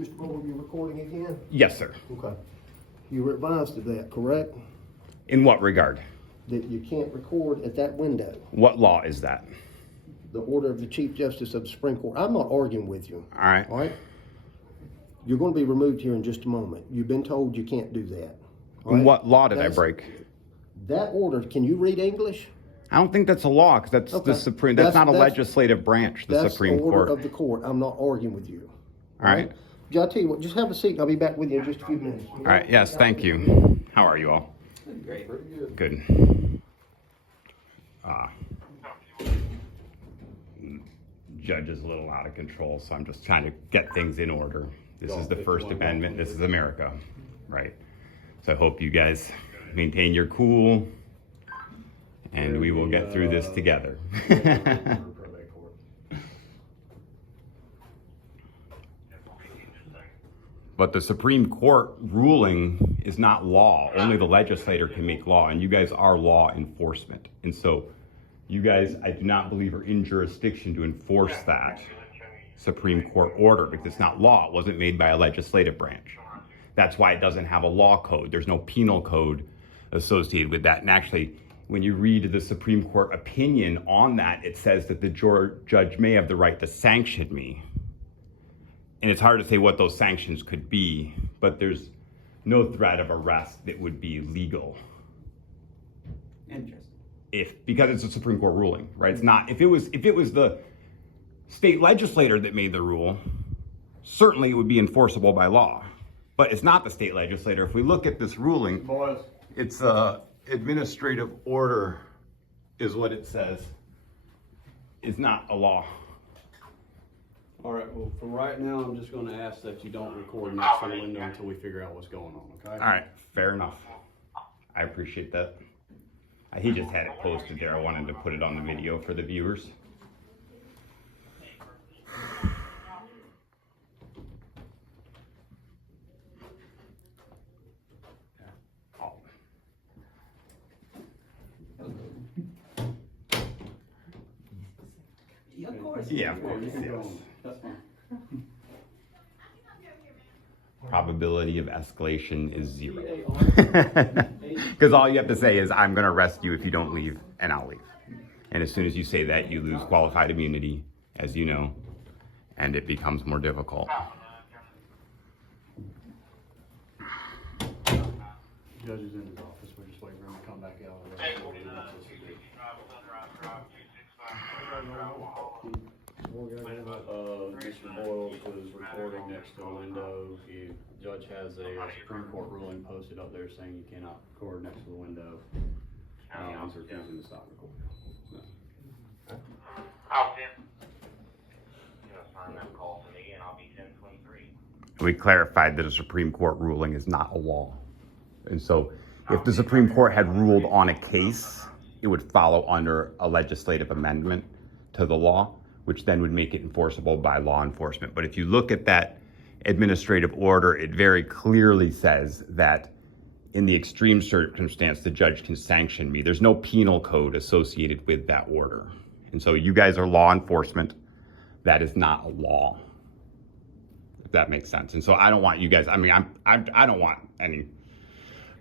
Mr. Boyle, you recording again? Yes, sir. Okay. You were advised of that, correct? In what regard? That you can't record at that window. What law is that? The order of the Chief Justice of the Supreme Court. I'm not arguing with you. All right. All right? You're going to be removed here in just a moment. You've been told you can't do that. All right? What law did I break? That order, can you read English? I don't think that's a law, because that's Okay. the Supreme. That's not a legislative branch, the Supreme That's the order Court. of the court. I'm not arguing with you. All right. I'll tell you what, just have a seat and I'll be back with you in just a few minutes. All right. Yes, thank you. How are you all? Great. Good. Judge is a little out of control, so I'm just trying to get things in order. This is the First Amendment. This is America, right? So I hope you guys maintain your cool, and we will get through this together. But the Supreme Court ruling is not law. Only the legislator can make law, and you guys are law enforcement. And so you guys, I do not believe, are in jurisdiction to enforce that Supreme Court order, because it's not law. It wasn't made by a legislative branch. That's why it doesn't have a law code. There's no penal code associated with that. And actually, when you read the Supreme Court opinion on that, it says that the judge may have the right to sanction me. And it's hard to say what those sanctions could be, but there's no threat of arrest that would be legal. Interesting. Because it's a Supreme Court ruling, right? It's not, if it was the state legislator that made the rule, certainly it would be enforceable by law. But it's not the state legislator. If we look at this ruling, it's administrative order is what it says. It's not a law. All right, well, for right now, I'm just gonna ask that you don't record next to the window until we figure out what's going on, okay? All right, fair enough. I appreciate that. He just had it posted there. I wanted to put it on the video for the viewers. Of course. Yeah, of course, You can go yes. on. That's fine. Probability of escalation is 0. Because all you have to say is, I'm going to arrest you if you don't leave, and I'll leave. And as soon as you say that, you lose qualified immunity, as you know, and it becomes more difficult. Judge is in his office, we're just waiting for him to come back out. Mr. Boyle was recording next to the window. The judge has a Supreme Court ruling posted up there saying you cannot record next to the window. He's refusing to stop recording. I'll send, sign that call to me and I'll be 1023. We clarified that a Supreme Court ruling is not a law. And so if the Supreme Court had ruled on a case, it would follow under a legislative amendment to the law, which then would make it enforceable by law enforcement. But if you look at that administrative order, it very clearly says that in the extreme circumstance, the judge can sanction me. There's no penal code associated with that order. And so you guys are law enforcement. That is not a law, if that makes sense. And so I don't want you guys, I don't want any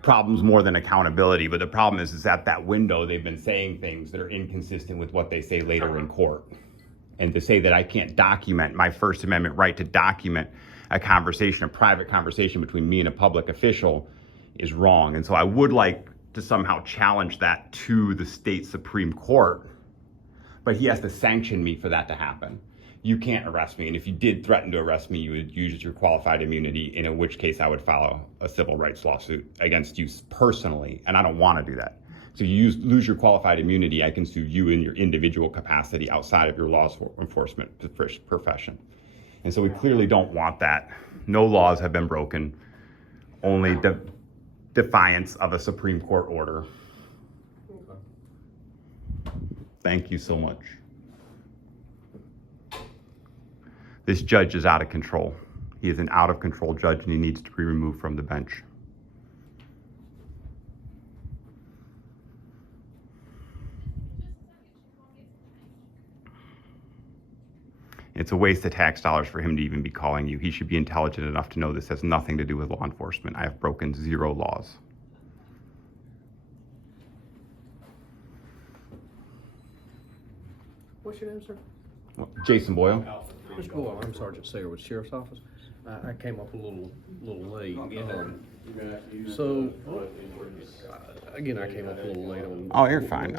problems more than accountability, but the problem is at that window, they've been saying things that are inconsistent with what they say later in court. And to say that I can't document my First Amendment right to document a conversation, a private conversation between me and a public official is wrong. And so I would like to somehow challenge that to the state Supreme Court, but he has to sanction me for that to happen. You can't arrest me, and if you did threaten to arrest me, you would use your qualified immunity, in which case I would file a civil rights lawsuit against you personally, and I don't want to do that. So if you lose your qualified immunity, I can sue you in your individual capacity outside of your law enforcement profession. And so we clearly don't want that. No laws have been broken, only defiance of a Supreme Court order. Thank you so much. This judge is out of control. He is an out of control judge and he needs to be removed from the bench. It's a waste of tax dollars for him to even be calling you. He should be intelligent enough to know this has nothing to do with law enforcement. I have broken 0 laws. What's your name, sir? Jason Boyle. Mr. Boyle, I'm Sergeant Sayer with the Sheriff's Office. I came up a little late. So, again, I came up a little late on. Oh, you're fine.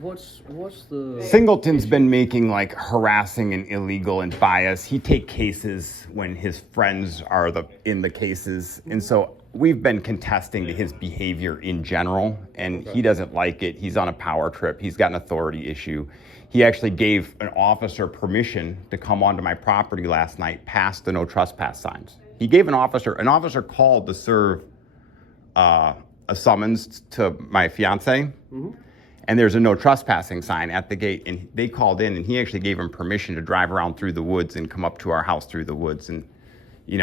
What's the? Singleton's been making like harassing and illegal and bias. He take cases when his friends are in the cases, and so we've been contesting to his behavior in general, and he doesn't like it. He's on a power trip. He's got an authority issue. He actually gave an officer permission to come onto my property last night past the no trespass signs. He gave an officer called to serve a summons to my fiance, and there's a no trespassing sign at the gate, and they called in, and he actually gave him permission to drive around through the woods and come up to our house through the woods. And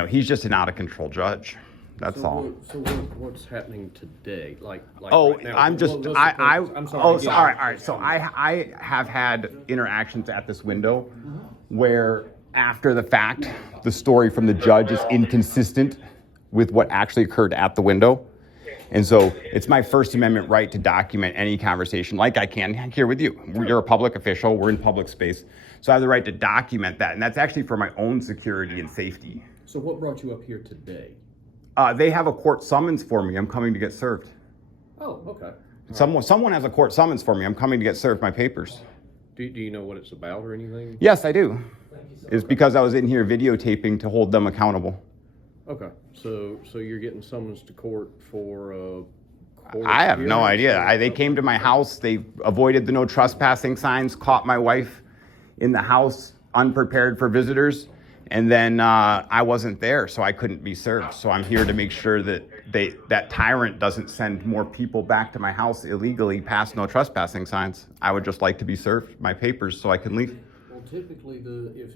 he's just an out of control judge. That's all. So what's happening today? Like Oh, right now? I'm just, Let's I, suppose- I'm sorry. oh, again. so, all right. So I have had interactions at this window where after the fact, the story from the judge is inconsistent with what actually occurred at the window. And so it's my First Amendment right to document any conversation like I can here with you. You're a public official, we're in public space. So I have the right to document that. And that's actually for my own security and safety. So what brought you up here today? They have a court summons for me. I'm coming to get served. Oh, okay. Someone has a court summons for me. I'm coming to get served my papers. Do you know what it's about or anything? Yes, I do. It's because I was in here videotaping to hold them accountable. Okay. So you're getting summons to court for court I have no appearance? idea. They came to my house. They avoided the no trespassing signs, caught my wife in the house unprepared for visitors. And then I wasn't there, so I couldn't be served. So I'm here to make sure that that tyrant doesn't send more people back to my house illegally past no trespassing signs. I would just like to be served my papers so I can leave. Well, typically,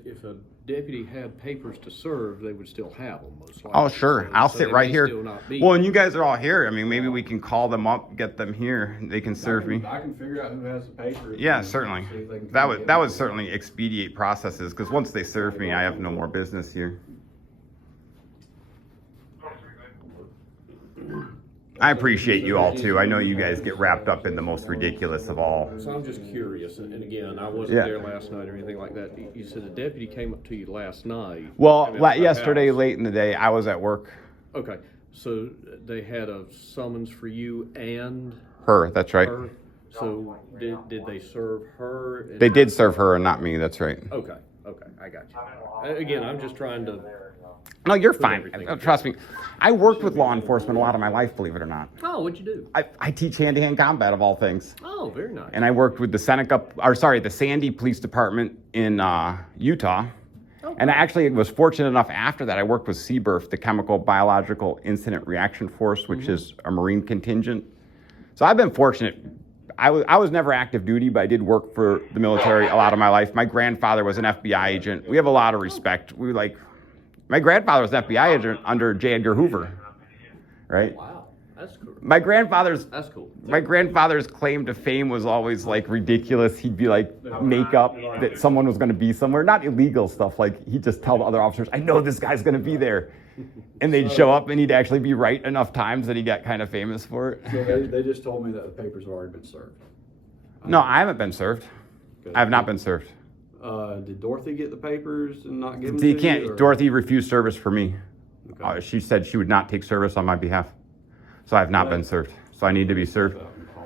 if a deputy had papers to serve, they would still have them, most likely. Oh, sure. I'll So sit they right may here. still not be. Well, and you guys are all here. I mean, maybe we can call them up, get them here. They can serve me. I can figure out who has the paper. Yeah, and certainly. see if they can That come would get that it. would certainly expedite processes because once they serve me, I have no more business here. I appreciate you all too. I know you guys get wrapped up in the most ridiculous of all. So I'm just curious, and again, I wasn't Yeah. there last night or anything like that. You said a deputy came up to you last night. Well, came out to my yesterday house. late in the day, I was at work. Okay, so they had a summons for you and Her, that's right. her. So did they serve her? They did serve her and not me. That's right. Okay, I got you. Again, I'm just trying to. No, you're fine. everything. Trust me. I worked with law enforcement a lot of my life, believe it or not. Oh, what'd you do? I teach hand-to-hand combat of all things. Oh, very nice. And I worked with the the Sandy Police Department in Utah. And I actually was fortunate enough after that, I worked with CBIRF, the Chemical Biological Incident Reaction Force, which is a Marine contingent. So I've been fortunate. I was never active duty, but I did work for the military a lot of my life. My grandfather was an FBI agent. We have a lot of respect. My grandfather was an FBI agent under J. Edgar Hoover, right? Wow, that's cool. My grandfather's That's cool. My grandfather's claim to fame was always like ridiculous. He'd be like make up that someone was going to be somewhere, not illegal stuff. Like he'd just tell the other officers, "I know this guy's going to be there," and they'd show up and he'd actually be right enough times that he got kind of famous for it. So they just told me that the papers have already been served. No, I haven't been served. I have not been served. Did Dorothy get the papers and not give them You to can't. you? or- Dorothy refused service for me. Okay. She said she would not take service on my behalf, so I have not been served. So I need to be served.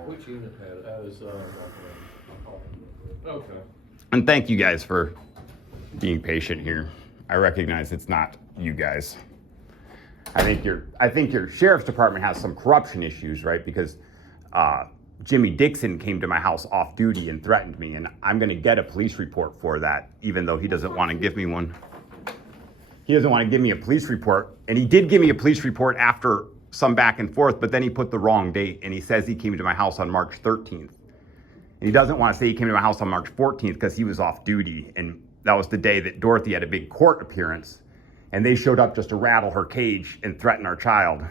Which unit had it? That was, Okay. And thank you guys for being patient here. I recognize it's not you guys. I think your sheriff's department has some corruption issues, right? Because Jimmy Dixon came to my house off duty and threatened me, and I'm going to get a police report for that, even though he doesn't want to give me one. He doesn't want to give me a police report, and he did give me a police report after some back and forth, but then he put the wrong date, and he says he came to my house on March 13th. And he doesn't want to say he came to my house on March 14th because he was off duty, and that was the day that Dorothy had a big court appearance, and they showed up just to rattle her cage and threaten our child.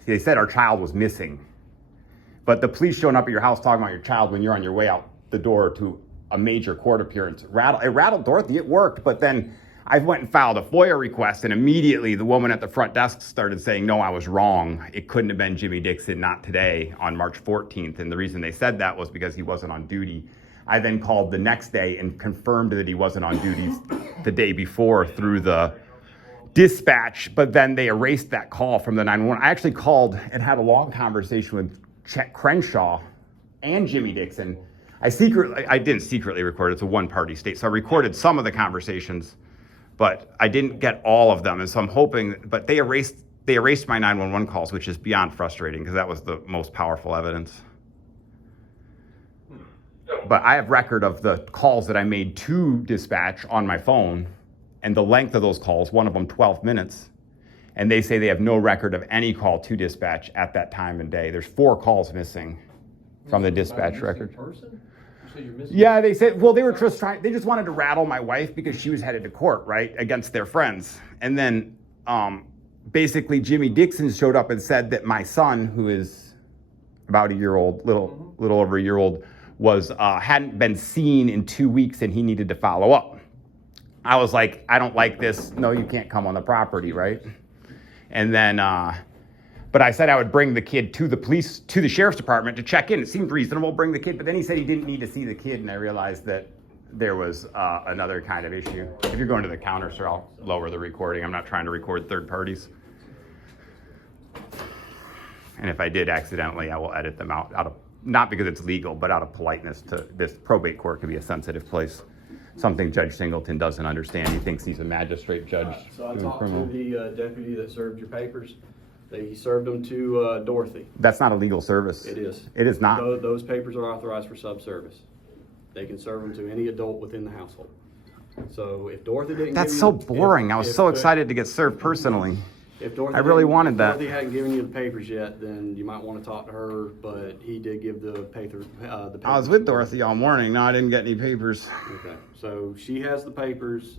See, they said our child was missing. But the police showing up at your house talking about your child when you're on your way out the door to a major court appearance, it rattled Dorothy. It worked, but then I went and filed a FOIA request, and immediately the woman at the front desk started saying, no, I was wrong. It couldn't have been Jimmy Dixon, not today, on March 14th. And the reason they said that was because he wasn't on duty. I then called the next day and confirmed that he wasn't on duty the day before through the dispatch, but then they erased that call from the 911. I actually called and had a long conversation with Chet Crenshaw and Jimmy Dixon. I didn't secretly record, it's a one-party state, so I recorded some of the conversations, but I didn't get all of them, and so I'm hoping, but they erased my 911 calls, which is beyond frustrating, because that was the most powerful evidence. But I have record of the calls that I made to dispatch on my phone, and the length of those calls, one of them 12 minutes, and they say they have no record of any call to dispatch at that time and day. There's 4 calls missing from the dispatch record. Yeah, they said, well, they were just they just wanted to rattle my wife because she was headed to court, right, against their friends. And then basically Jimmy Dixon showed up and said that my son, who is about a year old, little over a year old, was hadn't been seen in 2 weeks and he needed to follow up. I was like, I don't like this. No, you can't come on the property, right? And then, but I said I would bring the kid to the police, to the sheriff's department to check in. It seemed reasonable, bring the kid, but then he said he didn't need to see the kid, and I realized that there was another kind of issue. If you're going to the counter, sir, I'll lower the recording. I'm not trying to record third parties. And if I did accidentally, I will edit them out of, not because it's legal, but out of politeness to this probate court can be a sensitive place. Something Judge Singleton doesn't understand. He thinks he's a magistrate judge. So I doing talked criminal. to the deputy that served your papers. He served them to Dorothy. That's not a legal service. It is. It is not. Those papers are authorized for subservice. They can serve them to any adult within the household. So if Dorothy didn't That's give you so the- boring. I was so excited to get served personally. If Dorothy I really didn't- wanted if that. Dorothy hadn't given you the papers yet, then you might want to talk to her, but he did give the papers. I was with Dorothy all morning. No, I didn't get any papers. Okay, so she has the papers.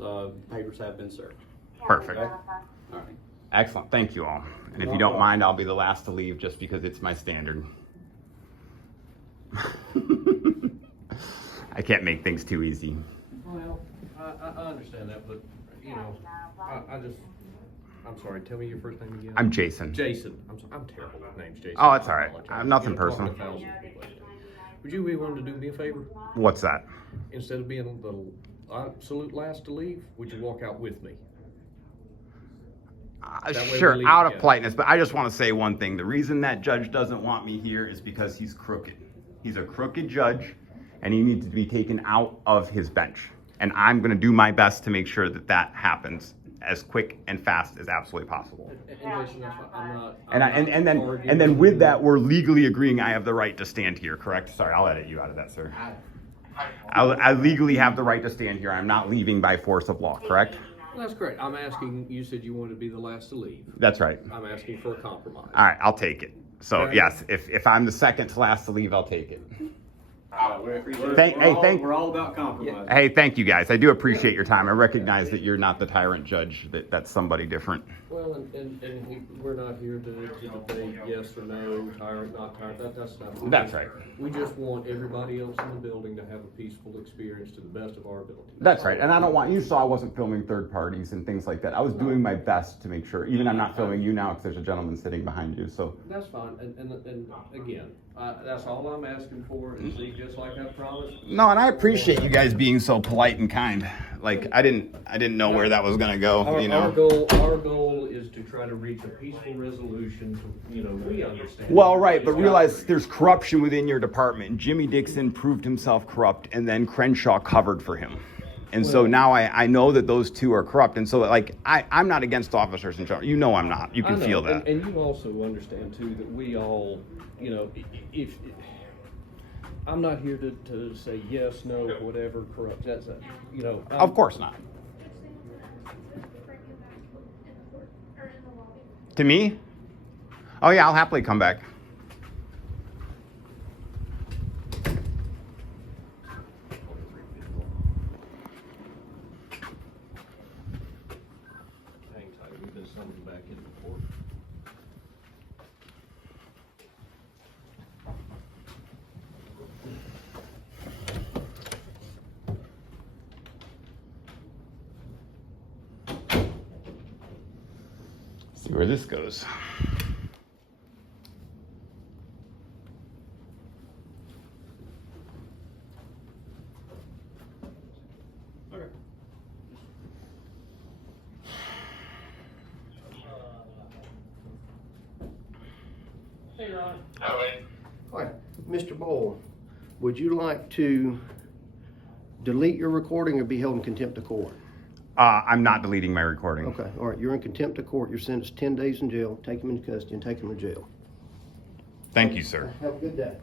Papers have been served. Perfect. Okay? All right. Excellent. Thank you all. And if you don't mind, I'll be the last to leave just because it's my standard. I can't make things too easy. Well, I understand that, but, you know, I'm sorry, tell me your first name again. I'm Jason. Jason. I'm terrible with names, Jason. Oh, that's all right. I apologize. Nothing You know, personal. talking to thousands of people. Would you be willing to do me a favor? What's that? Instead of being the absolute last to leave, would you walk out with me? That way Sure, we leave out of together. politeness, but I just want to say one thing. The reason that judge doesn't want me here is because he's crooked. He's a crooked judge, and he needs to be taken out of his bench. And I'm going to do my best to make sure that that happens as quick and fast as absolutely possible. And Jason, that's what I'm not. And then with that, we're legally agreeing I have the right to stand here, correct? Sorry, I'll edit you out of that, sir. I legally have the right to stand here. I'm not leaving by force of law, correct? Well, that's great. I'm asking, you said you wanted to be the last to leave. That's right. I'm asking for a compromise. All right, I'll take it. So Okay. yes, if I'm the second to last to leave, I'll take it. We're all about compromise. Hey, thank you guys. I do appreciate your time. I recognize that you're not the tyrant judge. That's somebody different. Well, we're not here to debate yes or no, tyrant, not tyrant. That's not. That's right. We just want everybody else in the building to have a peaceful experience to the best of our ability. That's right. And I don't want, you saw I wasn't filming third parties and things like that. I was doing my best to make sure, even I'm not filming you now because there's a gentleman sitting behind you, so. That's fine. And again, that's all I'm asking for is see, just like I promised. No, and I appreciate you guys being so polite and kind. Like, I didn't know where that was gonna go, you know? Our goal is to try to reach a peaceful resolution. We understand. Well, right, but realize there's corruption within your department. Jimmy Dixon proved himself corrupt, and then Crenshaw covered for him. And so now I know that those two are corrupt. And so, like, I'm not against officers in general. You know I'm not. You can feel that. And you also understand, too, that we all, if I'm not here to say yes, no, whatever, corrupt. That's, Of course not. To me? Oh, yeah, I'll happily come back. Hang tight. We've been summoned back in before. See where this goes. Okay. All right, Mr. Boyle, would you like to delete your recording or be held in contempt of court? I'm not deleting my recording. Okay, all right, you're in contempt of court. You're sentenced 10 days in jail. Take him into custody and take him to jail. Thank you, sir. Have a good day.